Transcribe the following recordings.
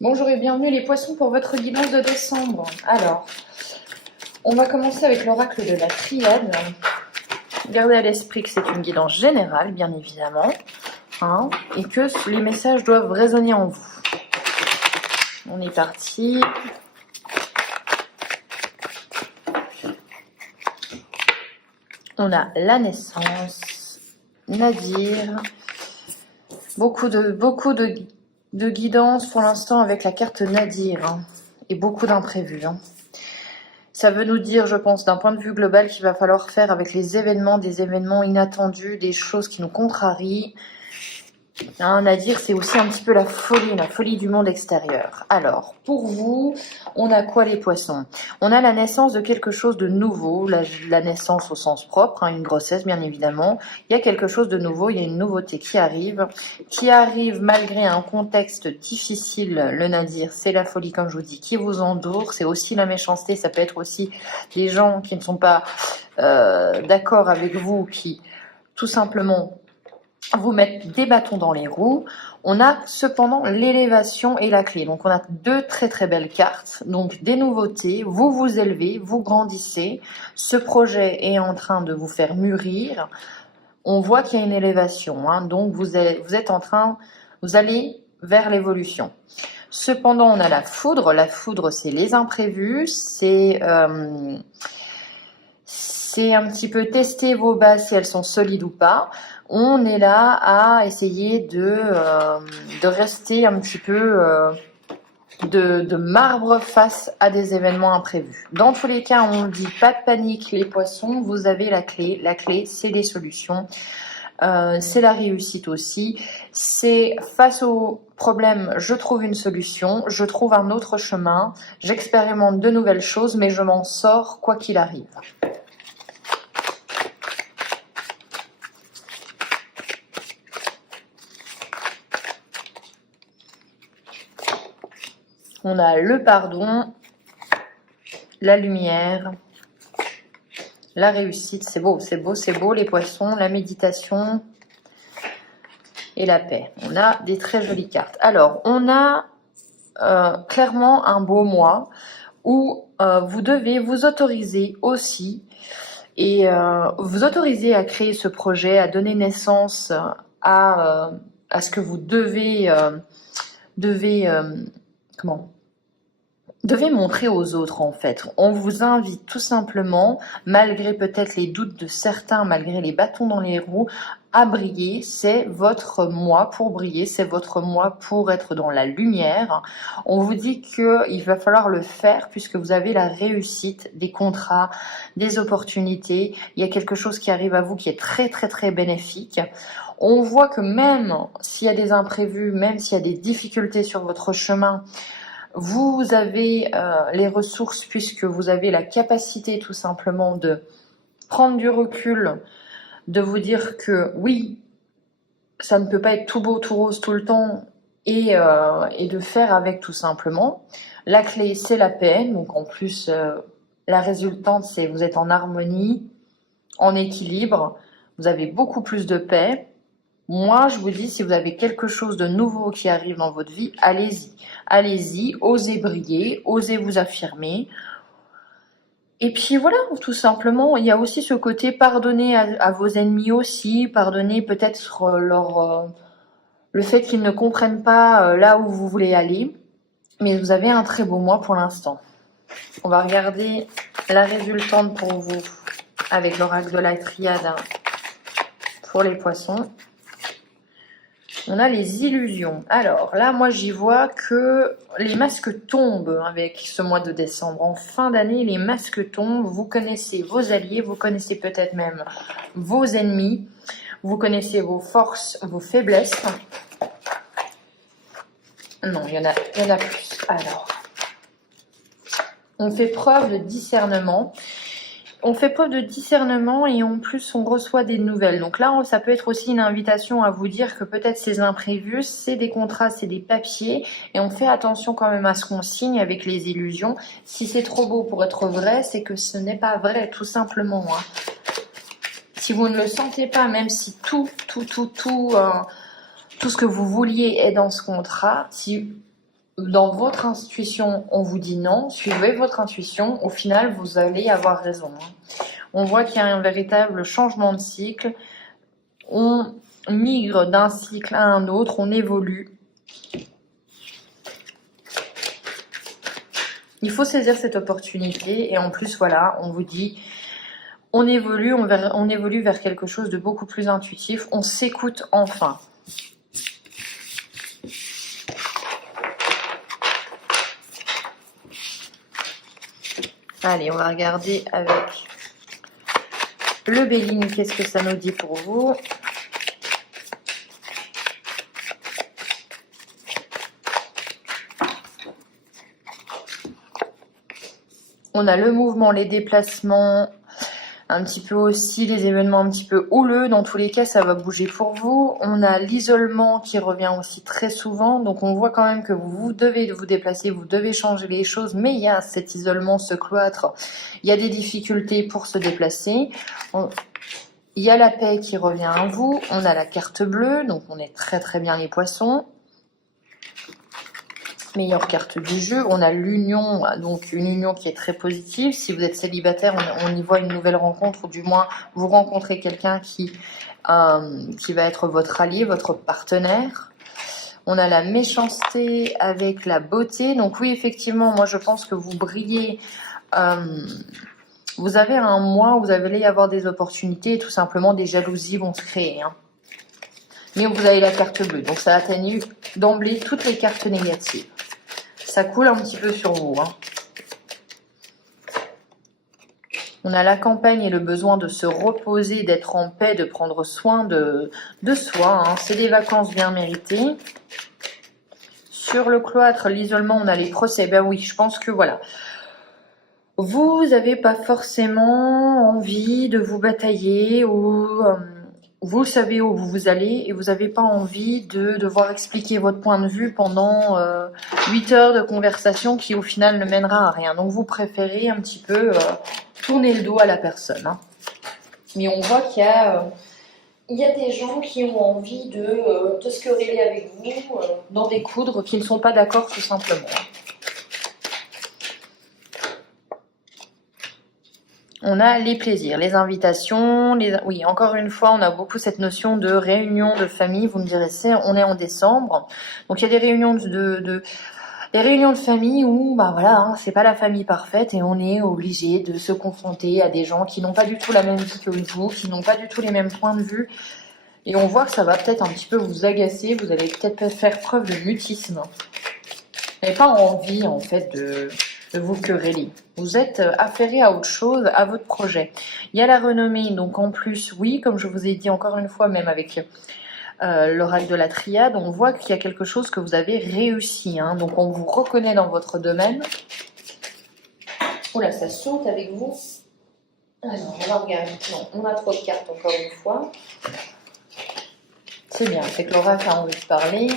Bonjour et bienvenue les poissons pour votre guidance de décembre. Alors, on va commencer avec l'oracle de la triade. Gardez à l'esprit que c'est une guidance générale, bien évidemment, et que les messages doivent résonner en vous. On est parti. On a la naissance, Nadir, beaucoup de guidance pour l'instant avec la carte Nadir, et beaucoup d'imprévus. Ça veut nous dire, je pense, d'un point de vue global, qu'il va falloir faire avec les événements, des événements inattendus, des choses qui nous contrarient. Nadir, c'est aussi un petit peu la folie du monde extérieur. Alors, pour vous, on a quoi les poissons? On a la naissance de quelque chose de nouveau, la naissance au sens propre, une grossesse bien évidemment. Il y a quelque chose de nouveau, il y a une nouveauté qui arrive malgré un contexte difficile. Le Nadir, c'est la folie, comme je vous dis, qui vous endoure. C'est aussi la méchanceté, ça peut être aussi des gens qui ne sont pas d'accord avec vous, qui tout simplement vous mettre des bâtons dans les roues. On a cependant l'élévation et la clé. Donc on a deux très très belles cartes. Donc des nouveautés, vous vous élevez, vous grandissez. Ce projet est en train de vous faire mûrir. On voit qu'il y a une élévation. Donc vous allez vers l'évolution. Cependant, on a la foudre. La foudre, c'est les imprévus. C'est un petit peu tester vos bases si elles sont solides ou pas. On est là à essayer de rester un petit peu de marbre face à des événements imprévus. Dans tous les cas, on dit pas de panique les poissons, vous avez la clé. La clé, c'est des solutions. C'est la réussite aussi. C'est face au problème, je trouve une solution, je trouve un autre chemin, j'expérimente de nouvelles choses, mais je m'en sors quoi qu'il arrive. On a le pardon, la lumière, la réussite. C'est beau, c'est beau, c'est beau les poissons, la méditation et la paix. On a des très jolies cartes. Alors, on a clairement un beau mois où vous devez vous autoriser aussi et vous autoriser à créer ce projet, à donner naissance à ce que vous devez montrer aux autres en fait. On vous invite tout simplement, malgré peut-être les doutes de certains, malgré les bâtons dans les roues, à briller. C'est votre mois pour briller, c'est votre mois pour être dans la lumière. On vous dit qu'il va falloir le faire puisque vous avez la réussite, des contrats, des opportunités. Il y a quelque chose qui arrive à vous qui est très très très bénéfique. On voit que même s'il y a des imprévus, même s'il y a des difficultés sur votre chemin, vous avez les ressources puisque vous avez la capacité tout simplement de prendre du recul, de vous dire que oui, ça ne peut pas être tout beau, tout rose tout le temps et de faire avec tout simplement. La clé, c'est la paix. Donc en plus, la résultante, c'est vous êtes en harmonie, en équilibre, vous avez beaucoup plus de paix. Moi, je vous dis, si vous avez quelque chose de nouveau qui arrive dans votre vie, allez-y. Allez-y, osez briller, osez vous affirmer. Et puis voilà, tout simplement, il y a aussi ce côté pardonner à vos ennemis aussi, pardonner peut-être le fait qu'ils ne comprennent pas là où vous voulez aller. Mais vous avez un très beau mois pour l'instant. On va regarder la résultante pour vous avec l'oracle de la triade pour les poissons. On a les illusions. Alors là, moi, j'y vois que les masques tombent avec ce mois de décembre. En fin d'année, les masques tombent. Vous connaissez vos alliés, vous connaissez peut-être même vos ennemis. Vous connaissez vos forces, vos faiblesses. Non, il y en a plus. Alors, on fait preuve de discernement. On fait preuve de discernement et en plus on reçoit des nouvelles. Donc là, ça peut être aussi une invitation à vous dire que peut-être ces imprévus, c'est des contrats, c'est des papiers et on fait attention quand même à ce qu'on signe avec les illusions. Si c'est trop beau pour être vrai, c'est que ce n'est pas vrai, tout simplement. Si vous ne le sentez pas, même si tout ce que vous vouliez est dans ce contrat, si dans votre intuition, on vous dit non, suivez votre intuition, au final, vous allez avoir raison. On voit qu'il y a un véritable changement de cycle. On migre d'un cycle à un autre, on évolue. Il faut saisir cette opportunité et en plus, voilà, on vous dit, on évolue vers quelque chose de beaucoup plus intuitif. On s'écoute enfin. Allez, on va regarder avec le Béline, qu'est-ce que ça nous dit pour vous? On a le mouvement, les déplacements, un petit peu aussi les événements un petit peu houleux. Dans tous les cas, ça va bouger pour vous. On a l'isolement qui revient aussi très souvent. Donc, on voit quand même que vous devez vous déplacer, vous devez changer les choses. Mais il y a cet isolement, ce cloître. Il y a des difficultés pour se déplacer. Il y a la paix qui revient à vous. On a la carte bleue. Donc, on est très très bien les poissons. Meilleure carte du jeu, on a l'union, donc une union qui est très positive. Si vous êtes célibataire, on y voit une nouvelle rencontre, ou du moins vous rencontrez quelqu'un qui va être votre allié, votre partenaire. On a la méchanceté avec la beauté. Donc oui, effectivement, moi je pense que vous brillez. Vous avez un mois où vous allez y avoir des opportunités et tout simplement des jalousies vont se créer. Mais vous avez la carte bleue, donc ça atténue d'emblée toutes les cartes négatives. Ça coule un petit peu sur vous. On a la campagne et le besoin de se reposer, d'être en paix, de prendre soin de soi. C'est des vacances bien méritées. Sur le cloître, l'isolement, on a les procès. Ben oui, je pense que voilà. Vous n'avez pas forcément envie de vous batailler ou... vous savez où vous allez et vous n'avez pas envie de devoir expliquer votre point de vue pendant 8 heures de conversation qui au final ne mènera à rien. Donc vous préférez un petit peu tourner le dos à la personne. Mais on voit qu'il y a des gens qui ont envie de se quereller avec vous, d'en découdre, qui ne sont pas d'accord tout simplement. On a les plaisirs, les invitations, oui, encore une fois, on a beaucoup cette notion de réunion de famille. Vous me direz, on est en décembre, donc il y a des réunions des réunions de famille où, bah voilà, c'est pas la famille parfaite et on est obligé de se confronter à des gens qui n'ont pas du tout la même vie que vous, qui n'ont pas du tout les mêmes points de vue. Et on voit que ça va peut-être un petit peu vous agacer, vous allez peut-être faire preuve de mutisme. Vous n'avez pas envie, en fait, de vous quereller. Vous êtes affairé à autre chose, à votre projet. Il y a la renommée, donc en plus, oui, comme je vous ai dit encore une fois, même avec l'oracle de la triade, on voit qu'il y a quelque chose que vous avez réussi. Donc on vous reconnaît dans votre domaine. Oula, ça saute avec vous. Alors, on va regarder. Non, on a trop de cartes encore une fois. C'est bien, c'est que l'oracle a envie de parler.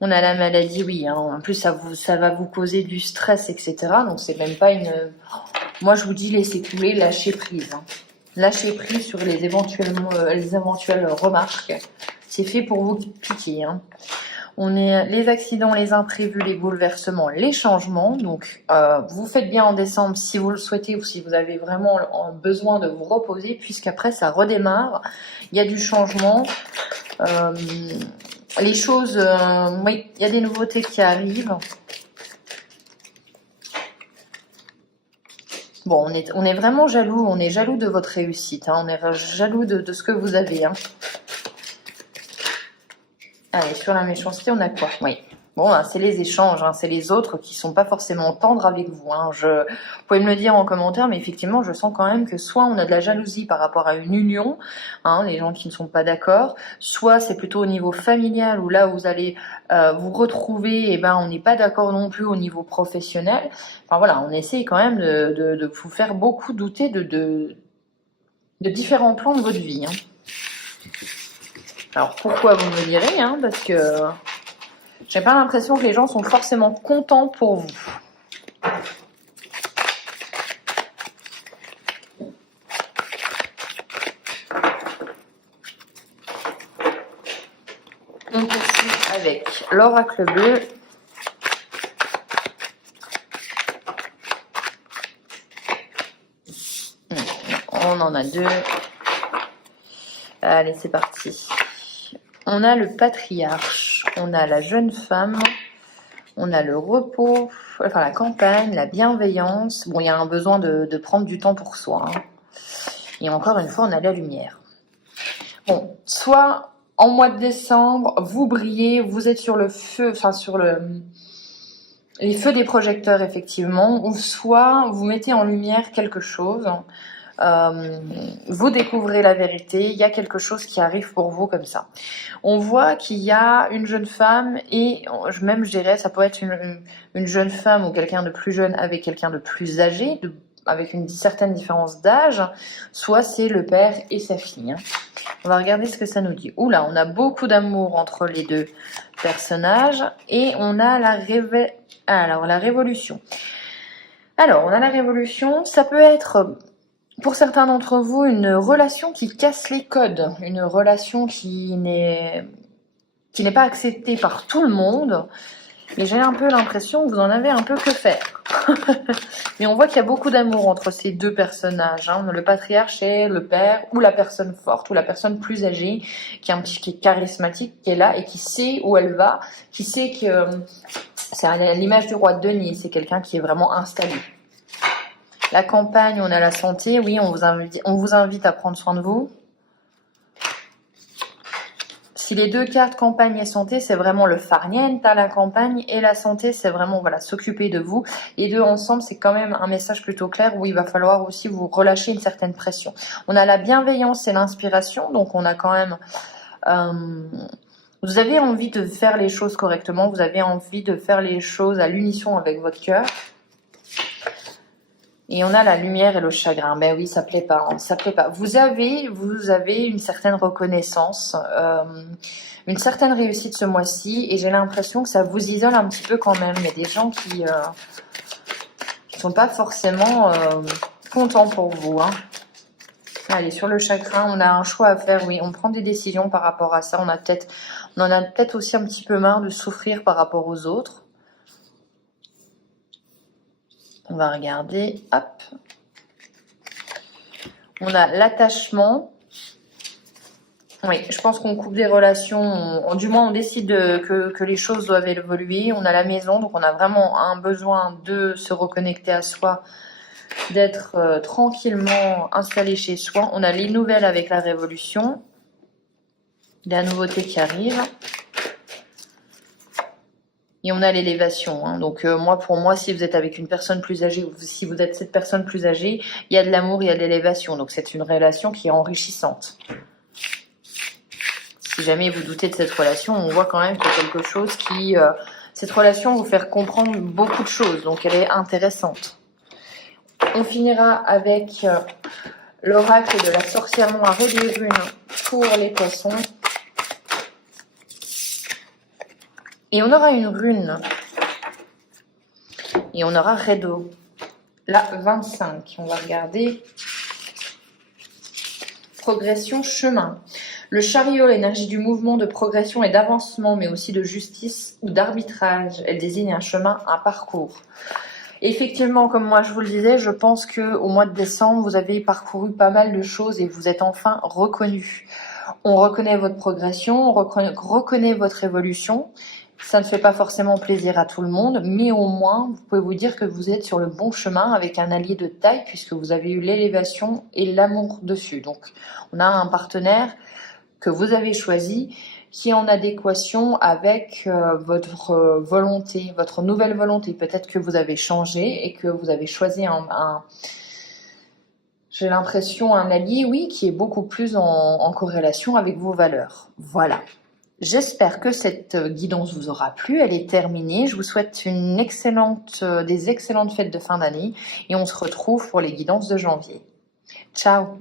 On a la maladie, oui. En plus, ça va vous causer du stress, etc. Donc, c'est même pas une... Moi, je vous dis, laissez couler, lâchez prise. Lâchez prise sur les éventuelles remarques. C'est fait pour vous piquer. On est les accidents, les imprévus, les bouleversements, les changements. Donc, vous faites bien en décembre si vous le souhaitez ou si vous avez vraiment besoin de vous reposer, puisqu'après, ça redémarre. Il y a du changement. Les choses, oui, il y a des nouveautés qui arrivent. Bon, on est vraiment jaloux, on est jaloux de votre réussite, on est jaloux de ce que vous avez. Allez, sur la méchanceté, on a quoi? Oui. Bon, c'est les échanges, c'est les autres qui sont pas forcément tendres avec vous. Vous pouvez me le dire en commentaire, mais effectivement, je sens quand même que soit on a de la jalousie par rapport à une union, les gens qui ne sont pas d'accord, soit c'est plutôt au niveau familial où là vous allez vous retrouver, et on n'est pas d'accord non plus au niveau professionnel. Enfin voilà, on essaye quand même de vous faire beaucoup douter de différents plans de votre vie. Alors pourquoi vous me direz, parce que j'ai pas l'impression que les gens sont forcément contents pour vous. On poursuit avec l'oracle bleu. On en a deux. Allez, c'est parti. On a le patriarche, on a la jeune femme, on a le repos, enfin la campagne, la bienveillance. Bon, il y a un besoin de prendre du temps pour soi. Hein. Et encore une fois, on a la lumière. Bon, soit en mois de décembre, vous brillez, vous êtes sur le feu, enfin sur les feux des projecteurs, effectivement, ou soit vous mettez en lumière quelque chose. Vous découvrez la vérité, il y a quelque chose qui arrive pour vous comme ça. On voit qu'il y a une jeune femme et même je dirais ça peut être une jeune femme ou quelqu'un de plus jeune avec quelqu'un de plus âgé, avec une certaine différence d'âge, soit c'est le père et sa fille. Hein. On va regarder ce que ça nous dit. Oula, on a beaucoup d'amour entre les deux personnages et on a la révolution. Alors, on a la révolution, ça peut être... Pour certains d'entre vous, une relation qui casse les codes, une relation qui n'est pas acceptée par tout le monde, mais j'ai un peu l'impression que vous en avez un peu que faire. Mais on voit qu'il y a beaucoup d'amour entre ces deux personnages, hein. Le patriarche et le père, ou la personne forte, ou la personne plus âgée, qui est charismatique, qui est là et qui sait où elle va, qui sait que c'est à l'image du roi de denier, c'est quelqu'un qui est vraiment installé. La campagne, on a la santé. Oui, on vous invite à prendre soin de vous. Si les deux cartes campagne et santé, c'est vraiment le farniente à la campagne et la santé, c'est vraiment voilà s'occuper de vous. Les deux ensemble, c'est quand même un message plutôt clair où il va falloir aussi vous relâcher une certaine pression. On a la bienveillance et l'inspiration, donc on a quand même... vous avez envie de faire les choses correctement, vous avez envie de faire les choses à l'unisson avec votre cœur. Et on a la lumière et le chagrin. Ben oui, ça plaît pas, hein, ça plaît pas. Vous avez une certaine reconnaissance, une certaine réussite ce mois-ci, et j'ai l'impression que ça vous isole un petit peu quand même. Il y a des gens qui sont pas forcément contents pour vous. Hein. Allez, sur le chagrin, on a un choix à faire. Oui, on prend des décisions par rapport à ça. On en a peut-être aussi un petit peu marre de souffrir par rapport aux autres. On va regarder, hop. On a l'attachement. Oui, je pense qu'on coupe des relations. Du moins, on décide que les choses doivent évoluer. On a la maison, donc on a vraiment un besoin de se reconnecter à soi, d'être tranquillement installé chez soi. On a les nouvelles avec la révolution. La nouveauté qui arrive. Et on a l'élévation. Hein. Donc pour moi, si vous êtes avec une personne plus âgée, ou si vous êtes cette personne plus âgée, il y a de l'amour, il y a de l'élévation. Donc c'est une relation qui est enrichissante. Si jamais vous doutez de cette relation, on voit quand même qu'il y a quelque chose qui... cette relation va vous faire comprendre beaucoup de choses. Donc elle est intéressante. On finira avec l'oracle de la sorcière noire et des runes pour les poissons. Et on aura une rune. Et on aura Redo. La 25. On va regarder. Progression, chemin. Le chariot, l'énergie du mouvement, de progression et d'avancement, mais aussi de justice ou d'arbitrage. Elle désigne un chemin, un parcours. Effectivement, comme moi je vous le disais, je pense qu'au mois de décembre, vous avez parcouru pas mal de choses et vous êtes enfin reconnu. On reconnaît votre progression, on reconnaît votre évolution. Ça ne fait pas forcément plaisir à tout le monde, mais au moins, vous pouvez vous dire que vous êtes sur le bon chemin avec un allié de taille puisque vous avez eu l'élévation et l'amour dessus. Donc, on a un partenaire que vous avez choisi qui est en adéquation avec votre volonté, votre nouvelle volonté. Peut-être que vous avez changé et que vous avez choisi j'ai l'impression, un allié, oui, qui est beaucoup plus en corrélation avec vos valeurs. Voilà. J'espère que cette guidance vous aura plu. Elle est terminée. Je vous souhaite des excellentes fêtes de fin d'année et on se retrouve pour les guidances de janvier. Ciao!